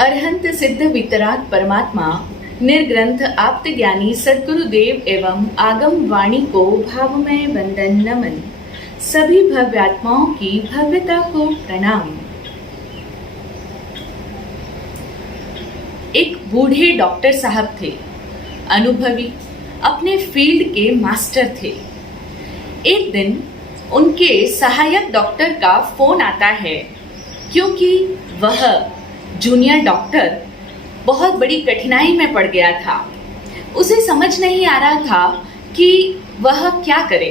अरहंत सिद्ध वितराग परमात्मा निर्ग्रंथ आप्त ज्ञानी सद्गुरुदेव एवं आगम वाणी को भावमय वंदन नमन। सभी भव्यात्माओं की भव्यता को प्रणाम। एक बूढ़े डॉक्टर साहब थे, अनुभवी, अपने फील्ड के मास्टर थे। एक दिन उनके सहायक डॉक्टर का फोन आता है क्योंकि वह जूनियर डॉक्टर बहुत बड़ी कठिनाई में पड़ गया था। उसे समझ नहीं आ रहा था कि वह क्या करे।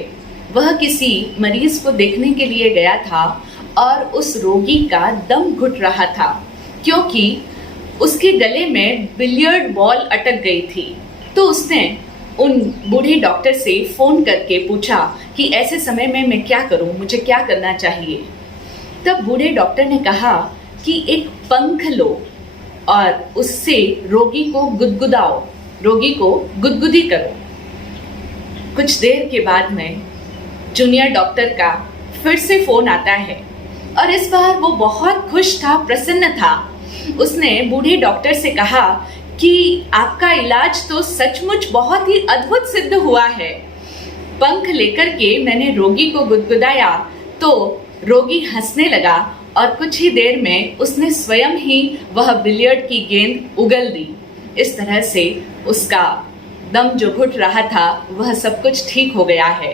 वह किसी मरीज को देखने के लिए गया था और उस रोगी का दम घुट रहा था क्योंकि उसके गले में बिलियर्ड बॉल अटक गई थी। तो उसने उन बूढ़े डॉक्टर से फोन करके पूछा कि ऐसे समय में मैं क्या करूं, मुझे क्या करना चाहिए। तब बूढ़े डॉक्टर ने कहा कि एक पंख लो और उससे रोगी को गुदगुदाओ, रोगी को गुदगुदी करो। कुछ देर के बाद में जूनियर डॉक्टर का फिर से फोन आता है और इस बार वो बहुत खुश था, प्रसन्न था। उसने बूढ़े डॉक्टर से कहा कि आपका इलाज तो सचमुच बहुत ही अद्भुत सिद्ध हुआ है। पंख लेकर के मैंने रोगी को गुदगुदाया तो रोगी हंसने लगा और कुछ ही देर में उसने स्वयं ही वह बिलियर्ड की गेंद उगल दी। इस तरह से उसका दम जो घुट रहा था वह सब कुछ ठीक हो गया है।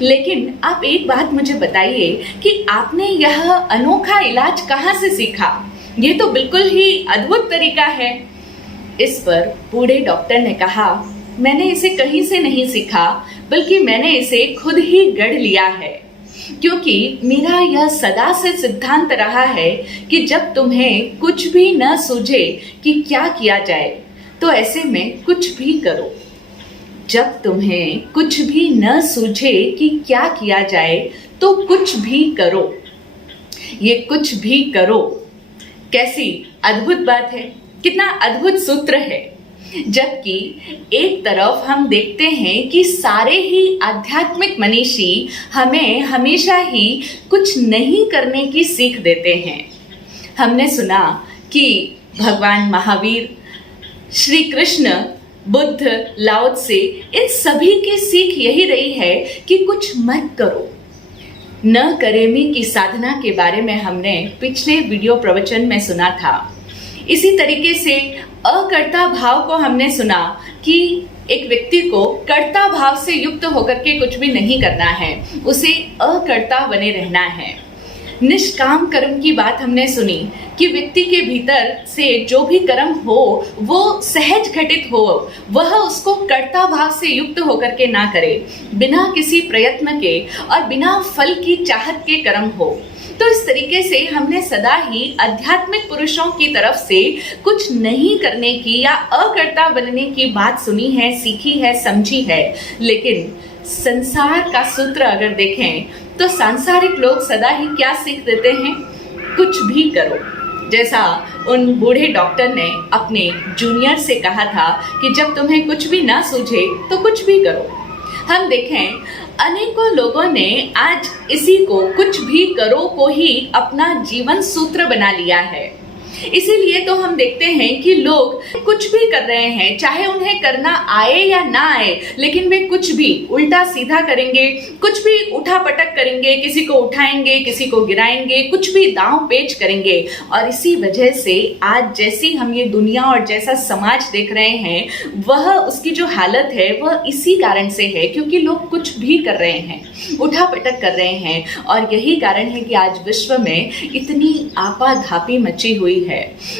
लेकिन आप एक बात मुझे बताइए कि आपने यह अनोखा इलाज कहाँ से सीखा? ये तो बिल्कुल ही अद्भुत तरीका है। इस पर बूढ़े डॉक्टर ने कहा, मैंने इसे कहीं से नहीं सीखा, बल्कि मैंने इसे खुद ही गढ़ लिया है। क्योंकि मेरा यह सदा से सिद्धांत रहा है कि जब तुम्हें कुछ भी न सूझे कि क्या किया जाए तो ऐसे में कुछ भी करो। जब तुम्हें कुछ भी न सूझे कि क्या किया जाए तो कुछ भी करो। ये कुछ भी करो कैसी अद्भुत बात है, कितना अद्भुत सूत्र है। जबकि एक तरफ हम देखते हैं कि सारे ही आध्यात्मिक मनीषी हमें हमेशा ही कुछ नहीं करने की सीख देते हैं। हमने सुना कि भगवान महावीर, श्री कृष्ण, बुद्ध, लाओ त्से, इन सभी की सीख यही रही है कि कुछ मत करो। न करेमी की साधना के बारे में हमने पिछले वीडियो प्रवचन में सुना था। इसी तरीके से अकर्ता भाव को हमने सुना कि एक व्यक्ति को कर्ता भाव से युक्त होकर के कुछ भी नहीं करना है, उसे अकर्ता बने रहना है। निष्काम कर्म की बात हमने सुनी कि व्यक्ति के भीतर से जो भी कर्म हो वो सहज घटित हो, वह उसको कर्ता भाव से युक्त होकर के ना करे, बिना किसी प्रयत्न के और बिना फल की चाहत के कर्म हो। तो इस तरीके से हमने सदा ही आध्यात्मिक पुरुषों की तरफ से कुछ नहीं करने की या अकर्ता बनने की बात सुनी है, सीखी है, समझी है। लेकिन संसार का सूत्र अगर देखें तो सांसारिक लोग सदा ही क्या सीख देते हैं? कुछ भी करो। जैसा उन बूढ़े डॉक्टर ने अपने जूनियर से कहा था कि जब तुम्हें कुछ भी ना सूझे तो कुछ भी करो। हम देखें अनेकों लोगों ने आज इसी को, कुछ भी करो को ही अपना जीवन सूत्र बना लिया है। इसीलिए तो हम देखते हैं कि लोग कुछ भी कर रहे हैं, चाहे उन्हें करना आए या ना आए, लेकिन वे कुछ भी उल्टा सीधा करेंगे, कुछ भी उठा पटक करेंगे, किसी को उठाएंगे, किसी को गिराएंगे, कुछ भी दांव पेच करेंगे। और इसी वजह से आज जैसी हम ये दुनिया और जैसा समाज देख रहे हैं, वह उसकी जो हालत है वह इसी कारण से है क्योंकि लोग कुछ भी कर रहे हैं, उठा पटक कर रहे हैं। और यही कारण है कि आज विश्व में इतनी आपाधापी मची हुई है,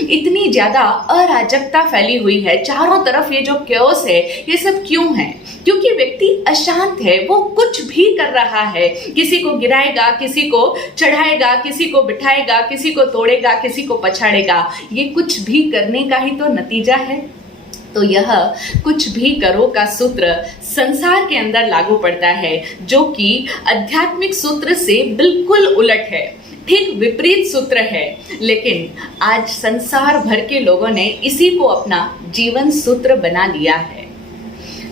इतनी ज्यादा अराजकता फैली हुई है, चारों तरफ ये जो कैओस है, ये सब क्यों है? क्योंकि व्यक्ति अशांत है, वो कुछ भी कर रहा है। किसी को गिराएगा, किसी को चढ़ाएगा, किसी को बिठाएगा, किसी को तोड़ेगा, किसी को पछाड़ेगा। ये कुछ भी करने का ही तो नतीजा है। तो यह कुछ भी करो का सूत्र संसार के अंदर लागू पड़ता है, जो कि आध्यात्मिक सूत्र से बिल्कुल उलट है, ठीक विपरीत सूत्र है। लेकिन आज संसार भर के लोगों ने इसी को अपना जीवन सूत्र बना लिया है।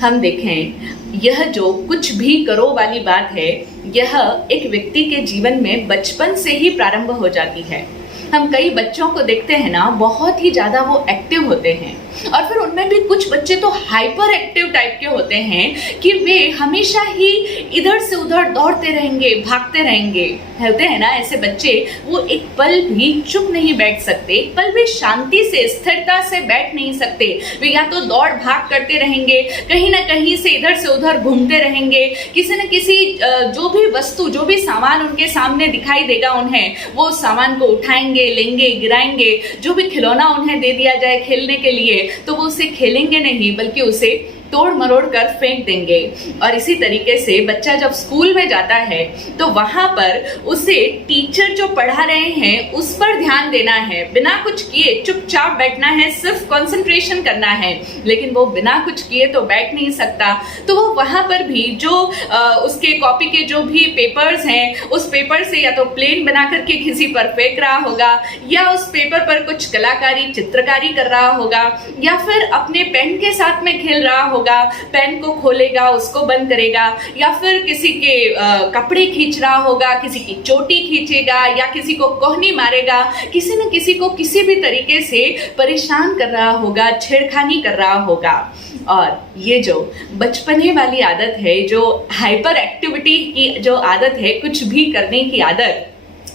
हम देखें यह जो कुछ भी करो वाली बात है, यह एक व्यक्ति के जीवन में बचपन से ही प्रारंभ हो जाती है। हम कई बच्चों को देखते हैं ना, बहुत ही ज़्यादा वो एक्टिव होते हैं, और फिर उनमें भी कुछ बच्चे तो हाइपर एक्टिव टाइप के होते हैं कि वे हमेशा ही इधर से उधर दौड़ते रहेंगे, भागते रहेंगे। होते हैं ना ऐसे बच्चे, वो एक पल भी चुप नहीं बैठ सकते, एक पल भी शांति से, स्थिरता से बैठ नहीं सकते। वे या तो दौड़ भाग करते रहेंगे, कहीं ना कहीं से इधर से उधर घूमते रहेंगे, किसी न किसी जो भी वस्तु, जो भी सामान उनके सामने दिखाई देगा उन्हें, वो सामान को उठाएंगे, लेंगे, गिराएंगे। जो भी खिलौना उन्हें दे दिया जाए खेलने के लिए, तो वो उसे खेलेंगे नहीं, बल्कि उसे तोड़ मरोड़ कर फेंक देंगे। और इसी तरीके से बच्चा जब स्कूल में जाता है तो वहां पर उसे टीचर जो पढ़ा रहे हैं उस पर ध्यान देना है, बिना कुछ किए चुपचाप बैठना है, सिर्फ कंसंट्रेशन करना है। लेकिन वो बिना कुछ किए तो बैठ नहीं सकता, तो वो वहां पर भी जो उसके कॉपी के जो भी पेपर्स हैं, उस पेपर से या तो प्लेन बना करके किसी पर फेंक रहा होगा, या उस पेपर पर कुछ कलाकारी, चित्रकारी कर रहा होगा, या फिर अपने पेन के साथ में खेल रहा होगा, पेन को खोलेगा, उसको बंद करेगा, या फिर किसी के कपड़े खींच रहा होगा, किसी की चोटी खींचेगा, या किसी को कोहनी मारेगा, किसी न किसी को किसी भी तरीके से परेशान कर रहा होगा, छेड़खानी कर रहा होगा। और ये जो बचपने वाली आदत है, जो हाइपर एक्टिविटी की जो आदत है, कुछ भी करने की आदत,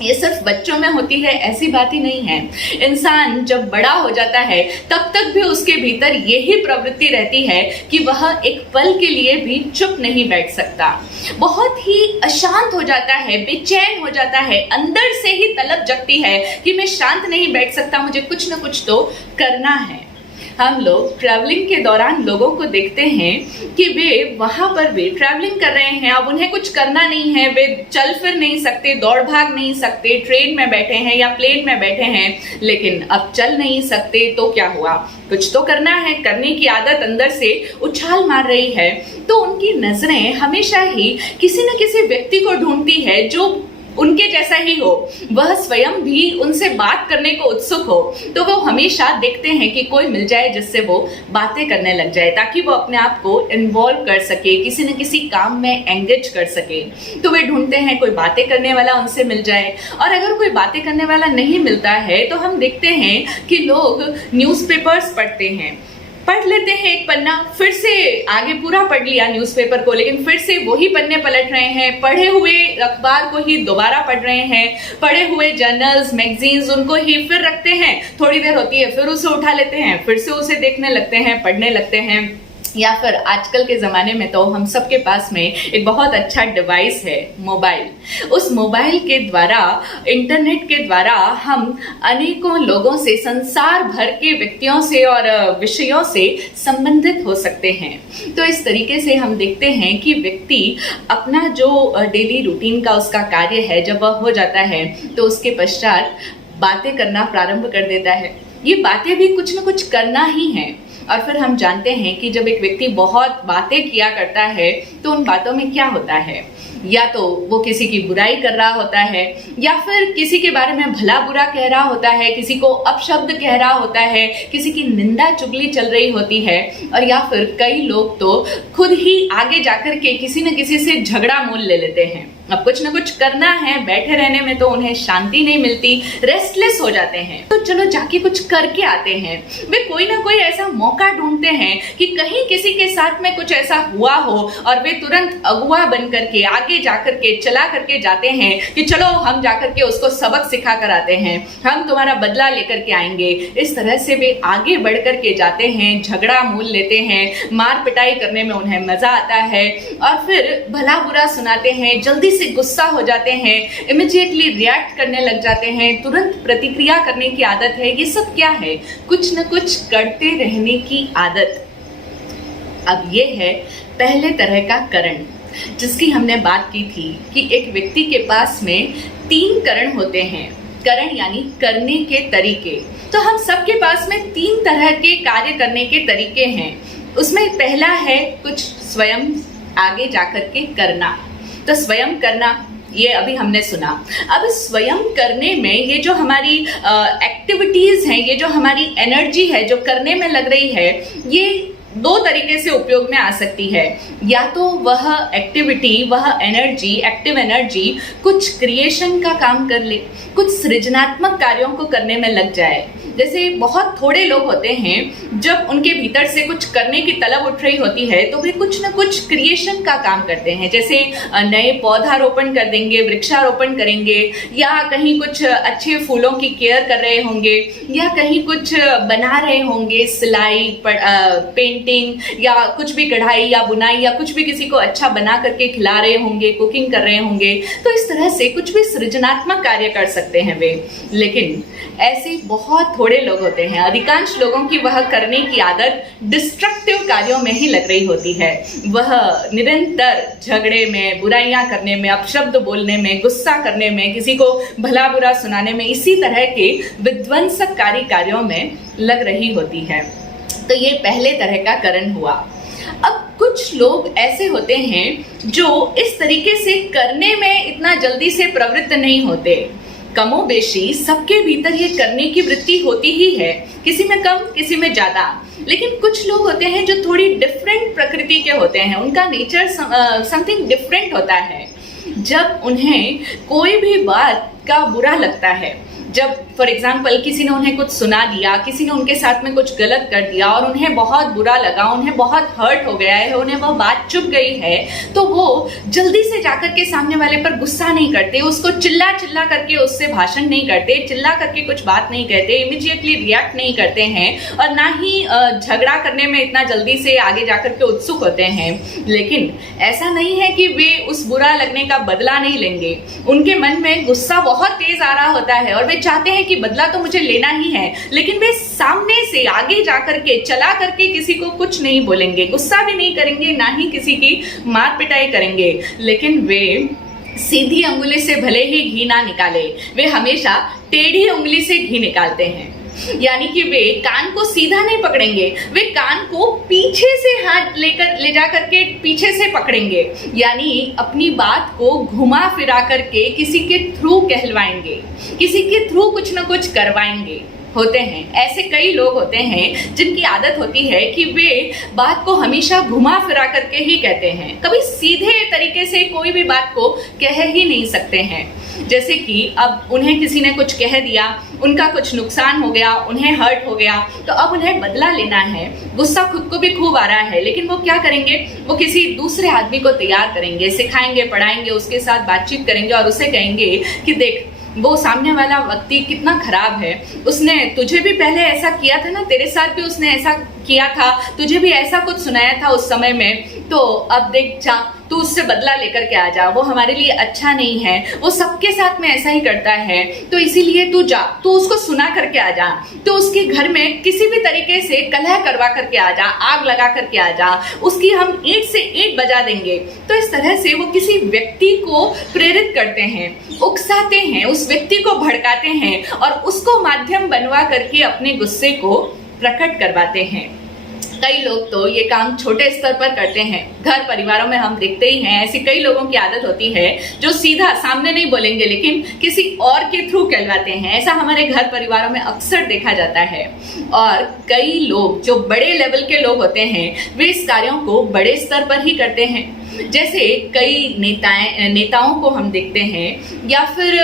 ये सिर्फ बच्चों में होती है ऐसी बात ही नहीं है। इंसान जब बड़ा हो जाता है तब तक भी उसके भीतर यही प्रवृत्ति रहती है कि वह एक पल के लिए भी चुप नहीं बैठ सकता, बहुत ही अशांत हो जाता है, बेचैन हो जाता है, अंदर से ही तलब जगती है कि मैं शांत नहीं बैठ सकता, मुझे कुछ न कुछ तो करना है। हम लोग ट्रैवलिंग के दौरान लोगों को देखते हैं कि वे वहां पर भी ट्रैवलिंग कर रहे हैं, अब उन्हें कुछ करना नहीं है, वे चल फिर नहीं सकते, दौड़ भाग नहीं सकते, ट्रेन में बैठे हैं या प्लेन में बैठे हैं, लेकिन अब चल नहीं सकते, तो क्या हुआ, कुछ तो करना है, करने की आदत अंदर से उछाल मार रही है। तो उनकी नजरें हमेशा ही किसी न किसी व्यक्ति को ढूंढती है जो उनके जैसा ही हो, वह स्वयं भी उनसे बात करने को उत्सुक हो। तो वो हमेशा देखते हैं कि कोई मिल जाए जिससे वो बातें करने लग जाए, ताकि वो अपने आप को इन्वॉल्व कर सके, किसी न किसी काम में एंगेज कर सके। तो वे ढूंढते हैं कोई बातें करने वाला उनसे मिल जाए, और अगर कोई बातें करने वाला नहीं मिलता है तो हम देखते हैं कि लोग न्यूज़पेपर्स पढ़ते हैं, पढ़ लेते हैं एक पन्ना, फिर से आगे पूरा पढ़ लिया न्यूज़पेपर को, लेकिन फिर से वही पन्ने पलट रहे हैं, पढ़े हुए अखबार को ही दोबारा पढ़ रहे हैं, पढ़े हुए जर्नल्स, मैगजीन्स, उनको ही फिर रखते हैं, थोड़ी देर होती है फिर उसे उठा लेते हैं, फिर से उसे देखने लगते हैं, पढ़ने लगते हैं। या फिर आजकल के ज़माने में तो हम सबके पास में एक बहुत अच्छा डिवाइस है, मोबाइल। उस मोबाइल के द्वारा, इंटरनेट के द्वारा हम अनेकों लोगों से, संसार भर के व्यक्तियों से और विषयों से संबंधित हो सकते हैं। तो इस तरीके से हम देखते हैं कि व्यक्ति अपना जो डेली रूटीन का उसका कार्य है, जब वह हो जाता है तो उसके पश्चात बातें करना प्रारंभ कर देता है। ये बातें भी कुछ न कुछ करना ही है। और फिर हम जानते हैं कि जब एक व्यक्ति बहुत बातें किया करता है तो उन बातों में क्या होता है, या तो वो किसी की बुराई कर रहा होता है, या फिर किसी के बारे में भला बुरा कह रहा होता है, किसी को अपशब्द कह रहा होता है, किसी की निंदा चुगली चल रही होती है, और या फिर कई लोग तो खुद ही आगे जाकर के किसी न किसी से झगड़ा मोल ले लेते हैं। अब कुछ न कुछ करना है, बैठे रहने में तो उन्हें शांति नहीं मिलती, रेस्टलेस हो जाते हैं, तो चलो जाके कुछ करके आते हैं। वे कोई ना कोई ऐसा मौका ढूंढते हैं कि कहीं किसी के साथ में कुछ ऐसा हुआ हो, और वे तुरंत अगुआ बन करके आगे जाकर के चला करके जाते हैं कि चलो हम जाकर के उसको सबक सिखा कर आते हैं, हम तुम्हारा बदला लेकर के आएंगे। इस तरह से वे आगे बढ़ करके जाते हैं, झगड़ा मोल लेते हैं, मार पिटाई करने में उन्हें मजा आता है, और फिर भला बुरा सुनाते हैं, जल्दी से गुस्सा हो जाते हैं, इमीडिएटली रिएक्ट करने लग जाते हैं, तुरंत प्रतिक्रिया करने की आदत है। ये सब क्या है? कुछ न कुछ करते रहने की आदत। अब ये है पहले तरह का करण, जिसकी हमने बात की थी कि एक व्यक्ति के पास में 3 करण होते हैं। करण यानी करने के तरीके। तो हम सबके पास में 3 तरह के कार्य करने के तरीके हैं। उसमें पहला है कुछ स्वयं आगे जाकर के करना। तो स्वयं करना, ये अभी हमने सुना। अब स्वयं करने में ये जो हमारी एक्टिविटीज हैं, ये जो हमारी एनर्जी है जो करने में लग रही है, ये दो तरीके से उपयोग में आ सकती है। या तो वह एक्टिविटी, वह एनर्जी, एक्टिव एनर्जी कुछ क्रिएशन का काम कर ले, कुछ सृजनात्मक कार्यों को करने में लग जाए। जैसे बहुत थोड़े लोग होते हैं, जब उनके भीतर से कुछ करने की तलब उठ रही होती है तो वे कुछ न कुछ क्रिएशन का काम करते हैं। जैसे नए पौधारोपण कर देंगे, वृक्षारोपण करेंगे, या कहीं कुछ अच्छे फूलों की केयर कर रहे होंगे, या कहीं कुछ बना रहे होंगे, सिलाई, पेंटिंग, या कुछ भी कढ़ाई या बुनाई, या कुछ भी किसी को अच्छा बना करके खिला रहे होंगे, कुकिंग कर रहे होंगे। तो इस तरह से कुछ भी सृजनात्मक कार्य कर सकते हैं वे। लेकिन ऐसे बहुत थोड़े लोग होते हैं, अधिकांश लोगों की वह करने की आदत डिस्ट्रक्टिव कार्यों में ही लग रही होती है। वह निरंतर झगड़े में, बुराइयां करने में, अपशब्द बोलने में, गुस्सा करने में, किसी को भला बुरा सुनाने में, इसी तरह के विध्वंसकारी कार्यों में लग रही होती है। तो ये पहले तरह का करण हुआ। अब कुछ लोग ऐसे होते हैं जो इस तरीके से करने में इतना जल्दी से प्रवृत्त नहीं होते। कमोबेशी सबके भीतर ये करने की वृत्ति होती ही है, किसी में कम, किसी में ज्यादा। लेकिन कुछ लोग होते हैं जो थोड़ी डिफरेंट प्रकृति के होते हैं, उनका नेचर समथिंग डिफरेंट होता है। जब उन्हें कोई भी बात का बुरा लगता है, जब फॉर एग्जाम्पल किसी ने उन्हें कुछ सुना दिया, किसी ने उनके साथ में कुछ गलत कर दिया और उन्हें बहुत बुरा लगा, उन्हें बहुत हर्ट हो गया है, उन्हें वह बात चुभ गई है, तो वो जल्दी से जाकर के सामने वाले पर गुस्सा नहीं करते, उसको चिल्ला चिल्ला करके उससे भाषण नहीं करते, चिल्ला करके कुछ बात नहीं कहते, इमीडिएटली रिएक्ट नहीं करते हैं, और ना ही झगड़ा करने में इतना जल्दी से आगे जाकर के उत्सुक होते हैं। लेकिन ऐसा नहीं है कि वे उस बुरा लगने का बदला नहीं लेंगे। उनके मन में गुस्सा बहुत तेज आ रहा होता है और वे चाहते हैं कि बदला तो मुझे लेना ही है, लेकिन वे सामने से आगे जाकर के, चला करके किसी को कुछ नहीं बोलेंगे, गुस्सा भी नहीं करेंगे, ना ही किसी की मार पिटाई करेंगे। लेकिन वे सीधी उंगली से भले ही घी ना निकाले, वे हमेशा टेढ़ी उंगली से घी निकालते हैं। यानी कि वे कान को सीधा नहीं पकड़ेंगे, वे कान को पीछे से हाथ ले जा करके पीछे से पकड़ेंगे, यानी अपनी बात को घुमा फिरा करके किसी के थ्रू कहलवाएंगे, किसी के थ्रू कुछ ना कुछ करवाएंगे। होते हैं ऐसे कई लोग होते हैं जिनकी आदत होती है कि वे बात को हमेशा घुमा फिरा करके ही कहते हैं, कभी सीधे तरीके से कोई भी बात को कह ही नहीं सकते हैं। जैसे कि अब उन्हें किसी ने कुछ कह दिया, उनका कुछ नुकसान हो गया, उन्हें हर्ट हो गया, तो अब उन्हें बदला लेना है। गुस्सा खुद को भी खूब आ रहा है, लेकिन वो क्या करेंगे, वो किसी दूसरे आदमी को तैयार करेंगे, सिखाएंगे, पढ़ाएंगे, उसके साथ बातचीत करेंगे और उसे कहेंगे कि देख, वो सामने वाला व्यक्ति कितना खराब है, उसने तुझे भी पहले ऐसा किया था ना, तेरे साथ भी उसने ऐसा किया था, तुझे भी ऐसा कुछ सुनाया था उस समय में, तो अब देख जा, तू उससे बदला लेकर के आ जा, वो हमारे लिए अच्छा नहीं है, वो सबके साथ में ऐसा ही करता है, तो इसीलिए तू जा, तू उसको सुना करके आ जा, तो उसके घर में किसी भी तरीके से कलह करवा करके आ जा, आग लगा करके आ जा, उसकी हम ईंट से ईंट बजा देंगे। तो इस तरह से वो किसी व्यक्ति को प्रेरित करते हैं, उकसाते हैं, उस व्यक्ति को भड़काते हैं और उसको माध्यम बनवा करके अपने गुस्से को प्रकट करवाते हैं। कई लोग तो ये काम छोटे स्तर पर करते हैं, घर परिवारों में हम देखते ही हैं। ऐसी कई लोगों की आदत होती है जो सीधा सामने नहीं बोलेंगे, लेकिन किसी और के थ्रू कहलवाते हैं। ऐसा हमारे घर परिवारों में अक्सर देखा जाता है। और कई लोग जो बड़े लेवल के लोग होते हैं, वे इस कार्यों को बड़े स्तर पर ही करते हैं। जैसे कई नेताओं को हम देखते हैं, या फिर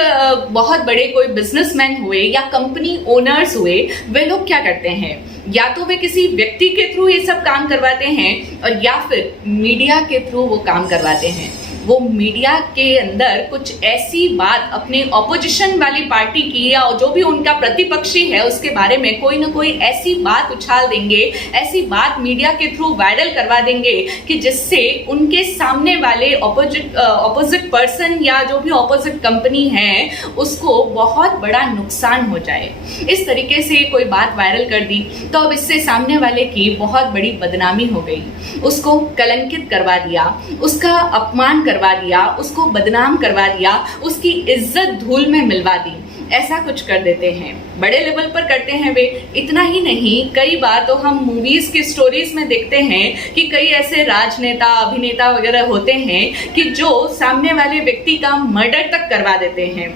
बहुत बड़े कोई बिजनेसमैन हुए या कंपनी ओनर्स हुए, वे लोग क्या करते हैं, या तो वे किसी व्यक्ति के थ्रू ये सब काम करवाते हैं और या फिर मीडिया के थ्रू वो काम करवाते हैं। वो मीडिया के अंदर कुछ ऐसी बात अपने ऑपोजिशन वाली पार्टी की या जो भी उनका प्रतिपक्षी है उसके बारे में कोई ना कोई ऐसी बात उछाल देंगे, ऐसी बात मीडिया के थ्रू वायरल करवा देंगे कि जिससे उनके सामने वाले ऑपोजिट पर्सन या जो भी ऑपोजिट कंपनी है उसको बहुत बड़ा नुकसान हो जाए। इस तरीके से कोई बात वायरल कर दी तो अब इससे सामने वाले की बहुत बड़ी बदनामी हो गई, उसको कलंकित करवा दिया, उसका अपमान करवा दिया, उसको बदनाम करवा दिया, उसकी इज्जत धूल में मिलवा दी। ऐसा कुछ कर देते हैं, बड़े लेवल पर करते हैं वे। इतना ही नहीं, कई बार तो हम मूवीज की स्टोरीज में देखते हैं कि कई ऐसे राजनेता, अभिनेता वगैरह होते हैं कि जो सामने वाले व्यक्ति का मर्डर तक करवा देते हैं।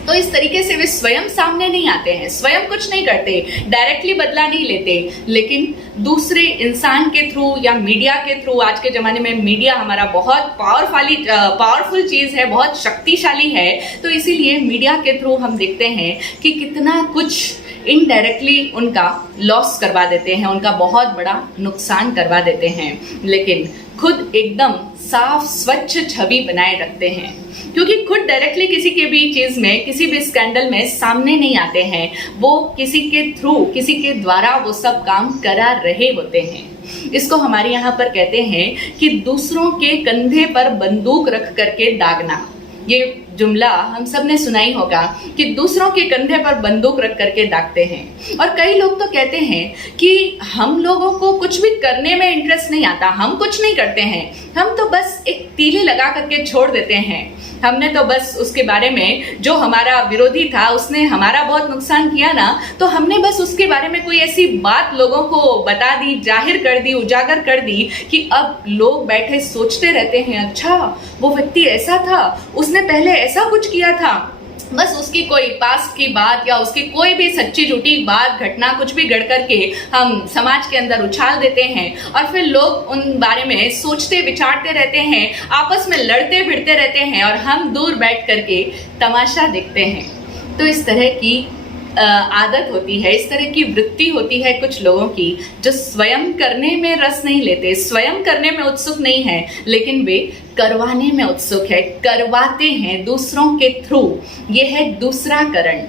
तो इस तरीके से वे स्वयं सामने नहीं आते हैं, स्वयं कुछ नहीं करते, डायरेक्टली बदला नहीं लेते, लेकिन दूसरे इंसान के थ्रू या मीडिया के थ्रू, आज के ज़माने में मीडिया हमारा बहुत पावरफुल चीज़ है, बहुत शक्तिशाली है, तो इसीलिए मीडिया के थ्रू हम देखते हैं कि कितना कुछ इनडायरेक्टली उनका लॉस करवा देते हैं, उनका बहुत बड़ा नुकसान करवा देते हैं, लेकिन खुद एकदम साफ स्वच्छ छवि बनाए रखते हैं, क्योंकि खुद डायरेक्टली किसी के भी चीज में, किसी भी स्कैंडल में सामने नहीं आते हैं। वो किसी के थ्रू, किसी के द्वारा वो सब काम करा रहे होते हैं। इसको हमारे यहाँ पर कहते हैं कि दूसरों के कंधे पर बंदूक रख करके दागना। ये जुमला हम सब ने सुना ही होगा कि दूसरों के कंधे पर बंदूक रख करके दागते हैं। और कई लोग तो कहते हैं कि हम लोगों को कुछ भी करने में इंटरेस्ट नहीं आता, हम कुछ नहीं करते हैं, हम तो बस एक तीली लगा करके छोड़ देते हैं। हमने तो बस उसके बारे में, जो हमारा विरोधी था उसने हमारा बहुत नुकसान किया ना, तो हमने बस उसके बारे में कोई ऐसी बात लोगों को बता दी, जाहिर कर दी, उजागर कर दी कि अब लोग बैठे सोचते रहते हैं, अच्छा वो व्यक्ति ऐसा था, उसने पहले ऐसा कुछ किया था। बस उसकी कोई पास्ट की बात या उसकी कोई भी सच्ची झूठी बात, घटना कुछ भी गढ़ करके हम समाज के अंदर उछाल देते हैं और फिर लोग उन बारे में सोचते विचारते रहते हैं, आपस में लड़ते भिड़ते रहते हैं और हम दूर बैठ करके तमाशा देखते हैं। तो इस तरह की आदत होती है, इस तरह की वृत्ति होती है कुछ लोगों की, जो स्वयं करने में रस नहीं लेते, स्वयं करने में उत्सुक नहीं है, लेकिन वे करवाने में उत्सुक है, करवाते हैं दूसरों के थ्रू। ये है दूसरा करण।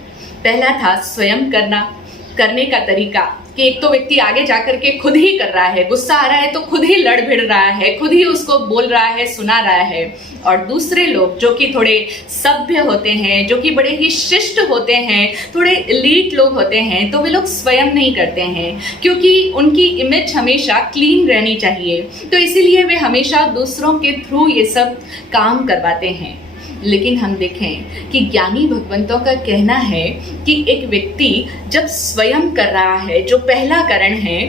पहला था स्वयं करने का तरीका, कि एक तो व्यक्ति आगे जाकर के खुद ही कर रहा है, गुस्सा आ रहा है तो खुद ही लड़ भिड़ रहा है, खुद ही उसको बोल रहा है, सुना रहा है। और दूसरे लोग जो कि थोड़े सभ्य होते हैं, जो कि बड़े ही शिष्ट होते हैं, थोड़े एलीट लोग होते हैं, तो वे लोग स्वयं नहीं करते हैं, क्योंकि उनकी इमेज हमेशा क्लीन रहनी चाहिए, तो इसीलिए वे हमेशा दूसरों के थ्रू ये सब काम करवाते हैं। लेकिन हम देखें कि ज्ञानी भगवंतों का कहना है कि एक व्यक्ति जब स्वयं कर रहा है, जो पहला करण है,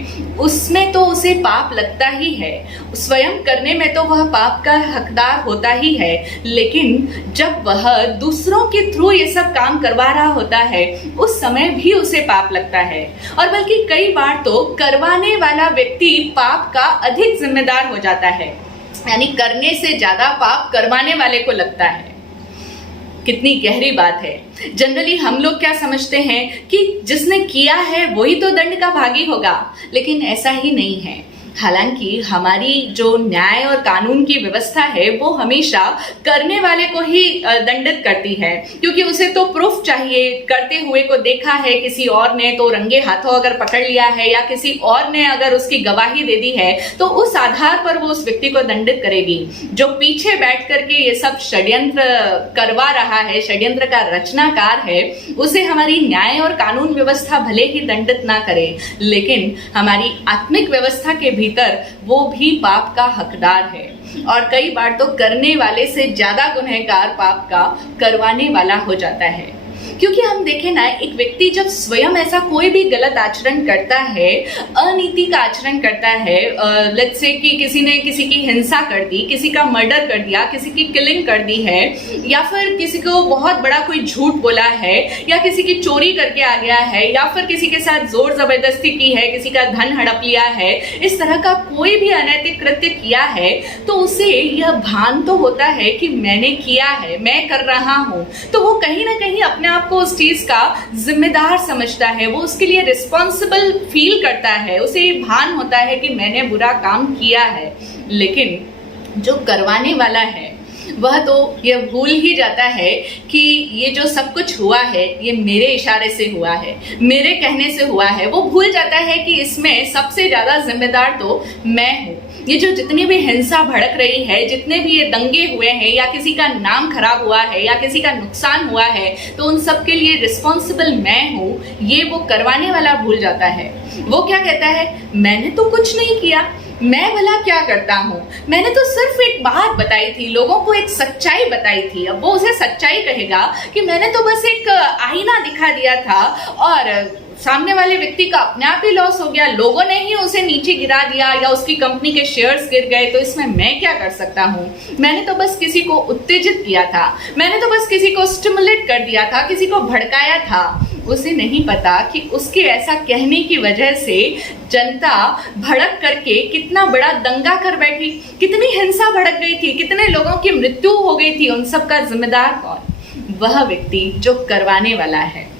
उसमें तो उसे पाप लगता ही है, स्वयं करने में तो वह पाप का हकदार होता ही है, लेकिन जब वह दूसरों के थ्रू ये सब काम करवा रहा होता है, उस समय भी उसे पाप लगता है। और बल्कि कई बार तो करवाने वाला व्यक्ति पाप का अधिक जिम्मेदार हो जाता है, यानी करने से ज्यादा पाप करवाने वाले को लगता है। कितनी गहरी बात है। जनरली हम लोग क्या समझते हैं कि जिसने किया है वही तो दंड का भागी होगा, लेकिन ऐसा ही नहीं है। हालांकि हमारी जो न्याय और कानून की व्यवस्था है वो हमेशा करने वाले को ही दंडित करती है, क्योंकि उसे तो प्रूफ चाहिए। करते हुए को देखा है किसी और ने तो रंगे हाथों अगर पकड़ लिया है, या किसी और ने अगर उसकी गवाही दे दी है, तो उस आधार पर वो उस व्यक्ति को दंडित करेगी। जो पीछे बैठ करके ये सब षड्यंत्र करवा रहा है, षड्यंत्र का रचनाकार है, उसे हमारी न्याय और कानून व्यवस्था भले ही दंडित ना करे, लेकिन हमारी आत्मिक व्यवस्था के भीतर वो भी पाप का हकदार है। और कई बार तो करने वाले से ज्यादा गुनहगार पाप का करवाने वाला हो जाता है। क्योंकि हम देखें ना, एक व्यक्ति जब स्वयं ऐसा कोई भी गलत आचरण करता है, अनीति का आचरण करता है, लेट्स से कि किसी ने किसी की हिंसा कर दी, किसी का मर्डर कर दिया, किसी की किलिंग कर दी है, या फिर किसी को बहुत बड़ा कोई झूठ बोला है, या किसी की चोरी करके आ गया है, या फिर किसी के साथ जोर जबरदस्ती की है, किसी का धन हड़प लिया है, इस तरह का कोई भी अनैतिक कृत्य किया है, तो उसे यह भान तो होता है कि मैंने किया है, मैं कर रहा हूं, तो वो कहीं ना कहीं अपने आप को उस चीज का जिम्मेदार समझता है, वो उसके लिए रिस्पॉन्सिबल फील करता है, उसे ये भान होता है कि मैंने बुरा काम किया है। लेकिन जो करवाने वाला है वह तो यह भूल ही जाता है कि ये जो सब कुछ हुआ है ये मेरे इशारे से हुआ है, मेरे कहने से हुआ है। वो भूल जाता है कि इसमें सबसे ज्यादा जिम्मेदार तो मैं हूँ। ये जो जितनी भी हिंसा भड़क रही है, जितने भी ये दंगे हुए हैं, या किसी का नाम खराब हुआ है, या किसी का नुकसान हुआ है, तो उन सब के लिए रिस्पॉन्सिबल मैं हूँ, ये वो करवाने वाला भूल जाता है। वो क्या कहता है, मैंने तो कुछ नहीं किया, मैं भला क्या करता हूँ, मैंने तो सिर्फ एक बात बताई थी, लोगों को एक सच्चाई बताई थी। अब वो उसे सच्चाई कहेगा कि मैंने तो बस एक आईना दिखा दिया था और सामने वाले व्यक्ति का अपने आप ही लॉस हो गया, लोगों ने ही उसे नीचे गिरा दिया, या उसकी कंपनी के शेयर्स गिर गए, तो इसमें मैं क्या कर सकता हूँ। मैंने तो बस किसी को उत्तेजित किया था, मैंने तो बस किसी को स्टिमुलेट कर दिया था, किसी को भड़काया था। उसे नहीं पता कि उसके ऐसा कहने की वजह से जनता भड़क करके कितना बड़ा दंगा कर बैठी, कितनी हिंसा भड़क गई थी, कितने लोगों की मृत्यु हो गई थी। उन सब का जिम्मेदार कौन? वह व्यक्ति जो करवाने वाला है।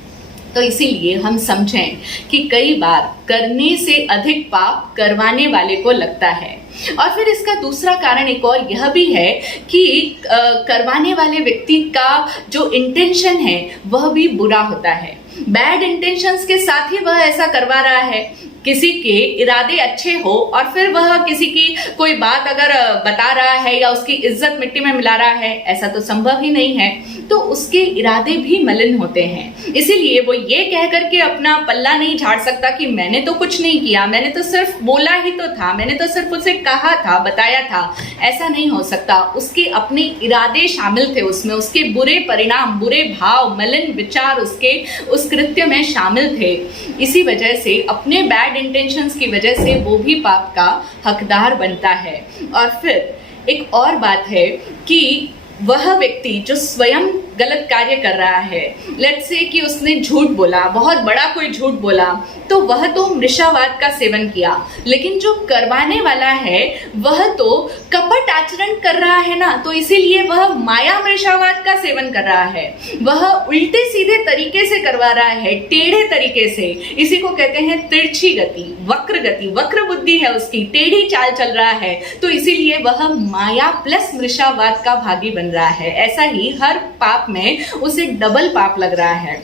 तो इसीलिए हम समझें कि कई बार करने से अधिक पाप करवाने वाले को लगता है। और फिर इसका दूसरा कारण एक और यह भी है कि करवाने वाले व्यक्ति का जो इंटेंशन है वह भी बुरा होता है। बैड इंटेंशंस के साथ ही वह ऐसा करवा रहा है। किसी के इरादे अच्छे हो और फिर वह किसी की कोई बात अगर बता रहा है या उसकी इज्जत मिट्टी में मिला रहा है, ऐसा तो संभव ही नहीं है, तो उसके इरादे भी मलिन होते हैं। इसीलिए वो ये कह करके अपना पल्ला नहीं झाड़ सकता कि मैंने तो कुछ नहीं किया, मैंने तो सिर्फ बोला ही तो था, मैंने तो सिर्फ उसे कहा था, बताया था। ऐसा नहीं हो सकता। उसके अपने इरादे शामिल थे उसमें, उसके बुरे परिणाम, बुरे भाव, मलिन विचार उसके उस कृत्य में शामिल थे। इसी वजह से अपने बैड इंटेंशंस की वजह से वो भी पाप का हकदार बनता है। और फिर एक और बात है कि वह व्यक्ति जो स्वयं गलत कार्य कर रहा है, लेट्स से कि उसने झूठ बोला, बहुत बड़ा कोई झूठ बोला, तो वह तो मृषावाद का सेवन किया। लेकिन जो करवाने वाला है वह तो कपट आचरण कर रहा है ना, तो इसीलिए वह माया मृषावाद का सेवन कर रहा है। वह उल्टे सीधे तरीके से करवा रहा है, टेढ़े तरीके से। इसी को कहते हैं तिरछी गति, वक्र बुद्धि है उसकी, टेढ़ी चाल चल रहा है। तो इसीलिए वह माया प्लस मृषावाद का भागी बन रहा है। ऐसा ही हर पाप में उसे डबल पाप लग रहा है।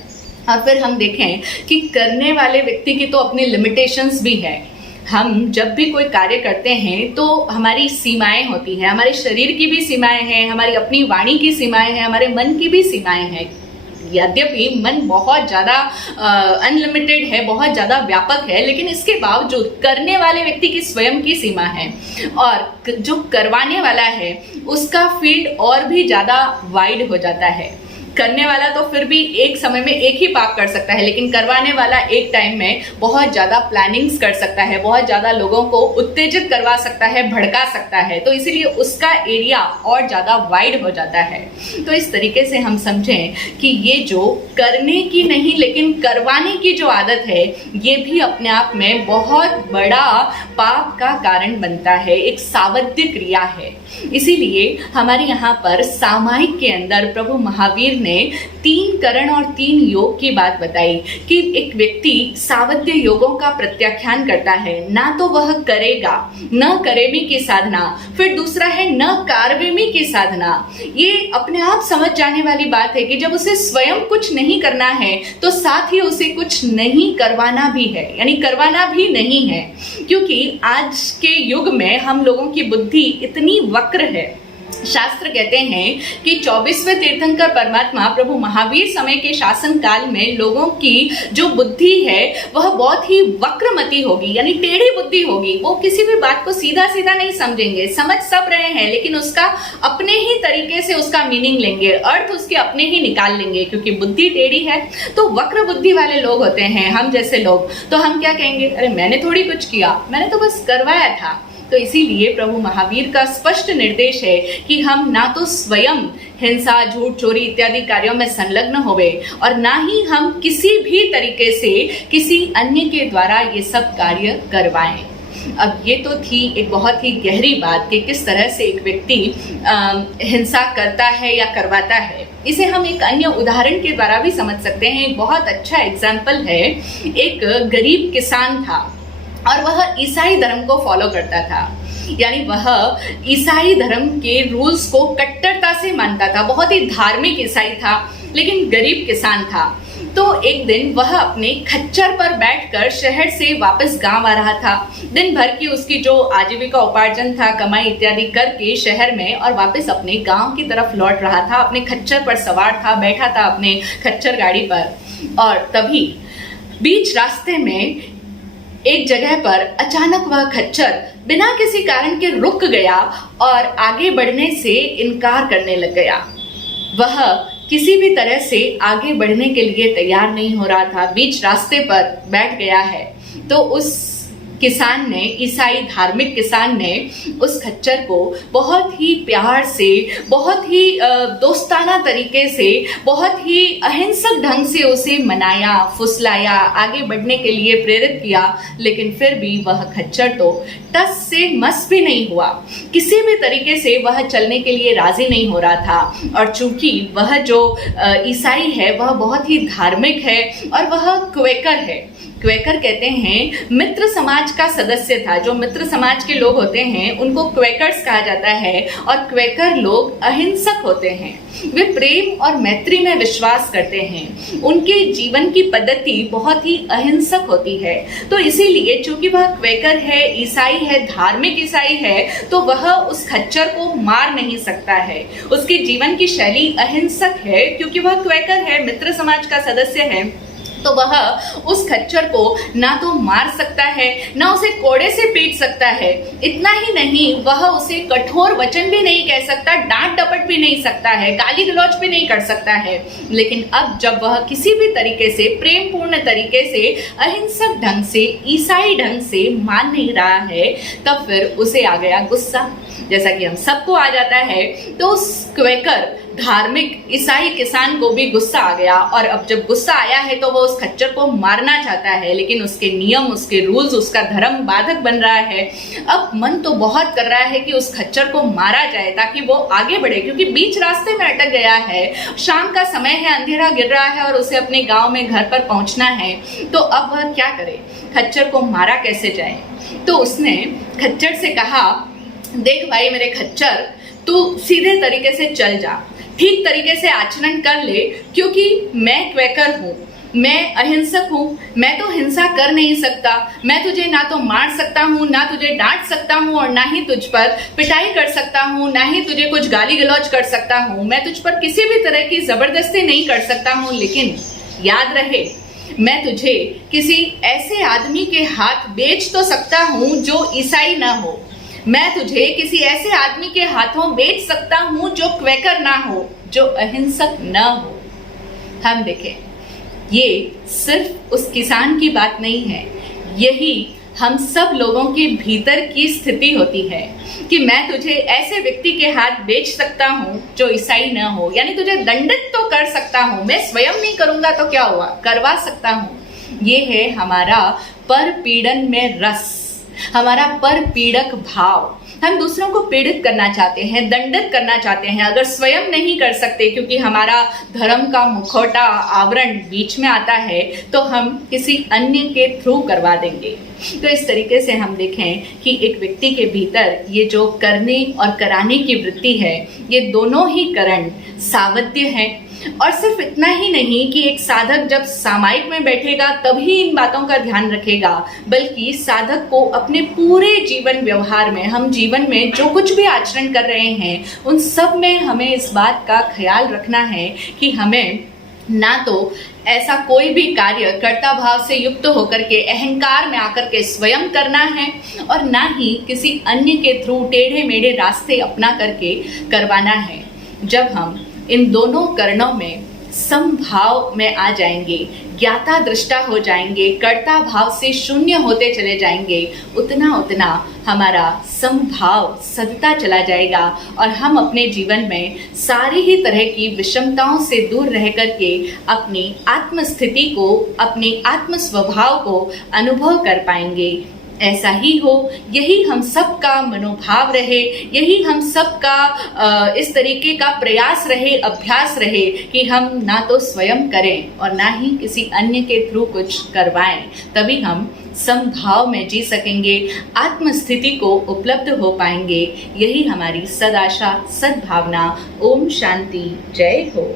और फिर हम देखें कि करने वाले व्यक्ति की तो अपनी लिमिटेशंस भी है। हम जब भी कोई कार्य करते हैं तो हमारी सीमाएं होती हैं, हमारे शरीर की भी सीमाएं हैं, हमारी अपनी वाणी की सीमाएं हैं, हमारे मन की भी सीमाएं हैं। यद्यपि मन बहुत ज़्यादा अनलिमिटेड है, बहुत ज़्यादा व्यापक है, लेकिन इसके बावजूद करने वाले व्यक्ति की स्वयं की सीमा है। और जो करवाने वाला है उसका फील्ड और भी ज़्यादा वाइड हो जाता है। करने वाला तो फिर भी एक समय में एक ही पाप कर सकता है, लेकिन करवाने वाला एक टाइम में बहुत ज़्यादा प्लानिंग्स कर सकता है, बहुत ज़्यादा लोगों को उत्तेजित करवा सकता है, भड़का सकता है। तो इसीलिए उसका एरिया और ज़्यादा वाइड हो जाता है। तो इस तरीके से हम समझें कि ये जो करने की नहीं लेकिन करवाने की जो आदत है, ये भी अपने आप में बहुत बड़ा पाप का कारण बनता है, एक सावध्य क्रिया है। इसीलिए हमारे यहाँ पर सामायिक के अंदर प्रभु महावीर ने 3 करण और 3 योग की बात बताई कि एक व्यक्ति सावध्य योगों का प्रत्याख्यान करता है। ना तो वह करेगा, न करेमी की साधना, फिर दूसरा है न कारवेमी की साधना। ये अपने आप समझ जाने वाली बात है कि जब उसे स्वयं कुछ नहीं करना है तो साथ ही उसे कुछ नहीं करवाना भी है, यानी करवाना भी नहीं है। क्योंकि आज के युग में हम लोगों की बुद्धि इतनी वक्र है। शास्त्र कहते हैं कि 24वें तीर्थंकर परमात्मा प्रभु महावीर समय के शासन काल में लोगों की जो बुद्धि है वह बहुत ही वक्रमती होगी, यानी टेढ़ी बुद्धि होगी। वो किसी भी बात को सीधा सीधा नहीं समझेंगे, समझ सब रहे हैं लेकिन उसका अपने ही तरीके से उसका मीनिंग लेंगे, अर्थ उसके अपने ही निकाल लेंगे, क्योंकि बुद्धि टेढ़ी है। तो वक्र बुद्धि वाले लोग होते हैं हम जैसे लोग, तो हम क्या कहेंगे, अरे मैंने थोड़ी कुछ किया, मैंने तो बस करवाया था। तो इसीलिए प्रभु महावीर का स्पष्ट निर्देश है कि हम ना तो स्वयं हिंसा, झूठ, चोरी इत्यादि कार्यों में संलग्न होवे और ना ही हम किसी भी तरीके से किसी अन्य के द्वारा ये सब कार्य करवाएं। अब ये तो थी एक बहुत ही गहरी बात कि किस तरह से एक व्यक्ति हिंसा करता है या करवाता है। इसे हम एक अन्य उदाहरण के द्वारा भी समझ सकते हैं। एक बहुत अच्छा एग्जाम्पल है, एक गरीब किसान था और वह ईसाई धर्म को फॉलो करता था, यानी वह ईसाई धर्म के रूल्स को कट्टरता से मानता था। बहुत ही धार्मिक ईसाई था लेकिन गरीब किसान था। तो एक दिन वह अपने खच्चर पर बैठकर शहर से वापस गांव आ रहा था। दिन भर की उसकी जो आजीविका उपार्जन था, कमाई इत्यादि करके शहर में और वापस अपने गांव की तरफ लौट रहा था। अपने खच्चर पर सवार था, बैठा था अपने खच्चर गाड़ी पर, और तभी बीच रास्ते में एक जगह पर अचानक वह खच्चर बिना किसी कारण के रुक गया और आगे बढ़ने से इनकार करने लग गया। वह किसी भी तरह से आगे बढ़ने के लिए तैयार नहीं हो रहा था, बीच रास्ते पर बैठ गया है। तो उस किसान ने, ईसाई धार्मिक किसान ने उस खच्चर को बहुत ही प्यार से, बहुत ही दोस्ताना तरीके से, बहुत ही अहिंसक ढंग से उसे मनाया, फुसलाया, आगे बढ़ने के लिए प्रेरित किया। लेकिन फिर भी वह खच्चर तो टस से मस भी नहीं हुआ, किसी भी तरीके से वह चलने के लिए राजी नहीं हो रहा था। और चूंकि वह जो ईसाई है वह बहुत ही धार्मिक है और वह क्वेकर है। क्वेकर कहते हैं मित्र समाज का सदस्य था। जो मित्र समाज के लोग होते हैं उनको क्वेकर्स कहा जाता है, और क्वेकर लोग अहिंसक होते हैं। वे प्रेम और मैत्री में विश्वास करते हैं। उनके जीवन की पद्धति बहुत ही अहिंसक होती है। तो इसीलिए चूंकि वह क्वेकर है, ईसाई है, धार्मिक ईसाई है, तो वह उस खच्चर को मार नहीं सकता है। उसके जीवन की शैली अहिंसक है क्योंकि वह क्वेकर है, मित्र समाज का सदस्य है। तो वह उस खच्चर को ना तो मार सकता है, ना उसे कोड़े से पीट सकता है। इतना ही नहीं, वह उसे कठोर वचन भी नहीं कह सकता, डांट डपट भी नहीं सकता है, गाली गलौज भी नहीं कर सकता है। लेकिन अब जब वह किसी भी तरीके से, प्रेम पूर्ण तरीके से, अहिंसक ढंग से, ईसाई ढंग से मान नहीं रहा है, तब फिर उसे आ गया गुस्सा। जैसा कि हम सबको आ जाता है, तो उस क्वेकर धार्मिक ईसाई किसान को भी गुस्सा आ गया। और अब जब गुस्सा आया है तो वो उस खच्चर को मारना चाहता है, लेकिन उसके नियम, उसके रूल्स, उसका धर्म बाधक बन रहा है। अब मन तो बहुत कर रहा है कि उस खच्चर को मारा जाए ताकि वो आगे बढ़े, क्योंकि बीच रास्ते में अटक गया है। शाम का समय है, अंधेरा गिर रहा है और उसे अपने गांव में घर पर पहुंचना है। तो अब वह क्या करे, खच्चर को मारा कैसे जाए? तो उसने खच्चर से कहा, देख भाई मेरे खच्चर, तू सीधे तरीके से चल जा, ठीक तरीके से आचरण कर ले, क्योंकि मैं क्वेकर हूँ, मैं अहिंसक हूँ, मैं तो हिंसा कर नहीं सकता। मैं तुझे ना तो मार सकता हूँ, ना तुझे डांट सकता हूँ, और ना ही तुझ पर पिटाई कर सकता हूँ, ना ही तुझे कुछ गाली गलौज कर सकता हूँ। मैं तुझ पर किसी भी तरह की जबरदस्ती नहीं कर सकता हूँ। लेकिन याद रहे, मैं तुझे किसी ऐसे आदमी के हाथ बेच तो सकता हूँ जो ईसाई ना हो। मैं तुझे किसी ऐसे आदमी के हाथों बेच सकता हूं जो क्वेकर ना हो, जो अहिंसक ना हो। हम देखें, ये सिर्फ उस किसान की बात नहीं है, यही हम सब लोगों के भीतर की स्थिति होती है कि मैं तुझे ऐसे व्यक्ति के हाथ बेच सकता हूं जो ईसाई ना हो। यानी तुझे दंडित तो कर सकता हूं, मैं स्वयं नहीं करूंगा तो क्या हुआ, करवा सकता हूं। ये है हमारा पर पीड़न में रस, हमारा पर पीड़क भाव। हम दूसरों को पीड़ित करना चाहते हैं, दंडित करना चाहते हैं। अगर स्वयं नहीं कर सकते क्योंकि हमारा धर्म का मुखौटा, आवरण बीच में आता है, तो हम किसी अन्य के थ्रू करवा देंगे। तो इस तरीके से हम देखें कि एक व्यक्ति के भीतर ये जो करने और कराने की वृत्ति है, ये दोनों ही करण सावध्य है। और सिर्फ इतना ही नहीं कि एक साधक जब सामायिक में बैठेगा तभी इन बातों का ध्यान रखेगा, बल्कि साधक को अपने पूरे जीवन व्यवहार में, हम जीवन में जो कुछ भी आचरण कर रहे हैं, उन सब में हमें इस बात का ख्याल रखना है कि हमें ना तो ऐसा कोई भी कार्य कर्ता भाव से युक्त होकर के, अहंकार में आकर के स्वयं करना है, और ना ही किसी अन्य के थ्रू टेढ़े मेढ़े रास्ते अपना करके करवाना है। जब हम इन दोनों करणों में समभाव में आ जाएंगे, ज्ञाता दृष्टा हो जाएंगे, कर्ता भाव से शून्य होते चले जाएंगे, उतना उतना हमारा समभाव सदता चला जाएगा और हम अपने जीवन में सारी ही तरह की विषमताओं से दूर रह करके अपनी आत्मस्थिति को, अपने आत्म स्वभाव को अनुभव कर पाएंगे। ऐसा ही हो, यही हम सब का मनोभाव रहे, यही हम सब का इस तरीके का प्रयास रहे, अभ्यास रहे कि हम ना तो स्वयं करें और ना ही किसी अन्य के थ्रू कुछ करवाएं। तभी हम समभाव में जी सकेंगे, आत्मस्थिति को उपलब्ध हो पाएंगे। यही हमारी सदाशा, सद्भावना। ओम शांति, जय हो।